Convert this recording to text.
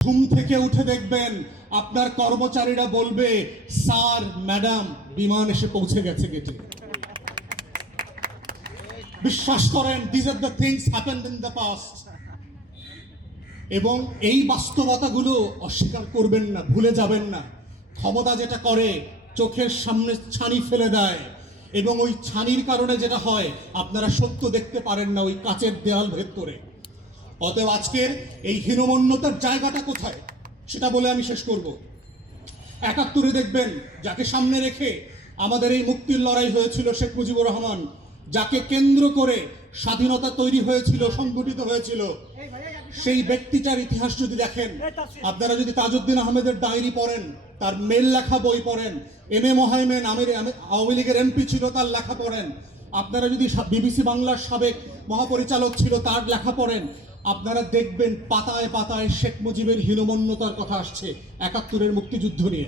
ঘুম থেকে উঠে দেখবেন আপনার কর্মচারীরা বলবে, স্যার ম্যাডাম বিমান এসে পৌঁছে গেছে গেটে। বিশ্বাস করেন, this are the things happened in the past. এবং এই বাস্তবতাগুলো অস্বীকার করবেন না, ভুলে যাবেন না। ক্ষমতা যেটা করে, চোখের সামনে ছানি ফেলে দেয়, এবং ওই ছানির কারণে যেটা হয়, আপনারা সত্য দেখতে পারেন না ওই কাচের দেওয়াল ভেদ করে। অতএব আজকের এই হীনমন্যতার জায়গাটা কোথায় সেটা বলে আমি শেষ করব। ৭১-এ দেখবেন যাকে সামনে রেখে আমাদের এই মুক্তির লড়াই হয়েছিল, শেখ মুজিবুর রহমান, যাকে কেন্দ্র করে স্বাধীনতা তৈরি হয়েছিল, সংগঠিত হয়েছিল, সেই ব্যক্তিটার ইতিহাস যদি দেখেন, আপনারা যদি তাজউদ্দিন আহমেদের ডায়েরি পড়েন, তার মেল লেখা বই পড়েন, এম এ মহাইমেন আওয়ামী লীগের এমপি ছিল, তার লেখা পড়েন, আপনারা যদি বিবিসি বাংলার সাবেক মহাপরিচালক ছিল, তার লেখা পড়েন, আপনারা দেখবেন পাতায় পাতায় শেখ মুজিবের হীনমন্যতার কথা আসছে ৭১-এর মুক্তিযুদ্ধ নিয়ে।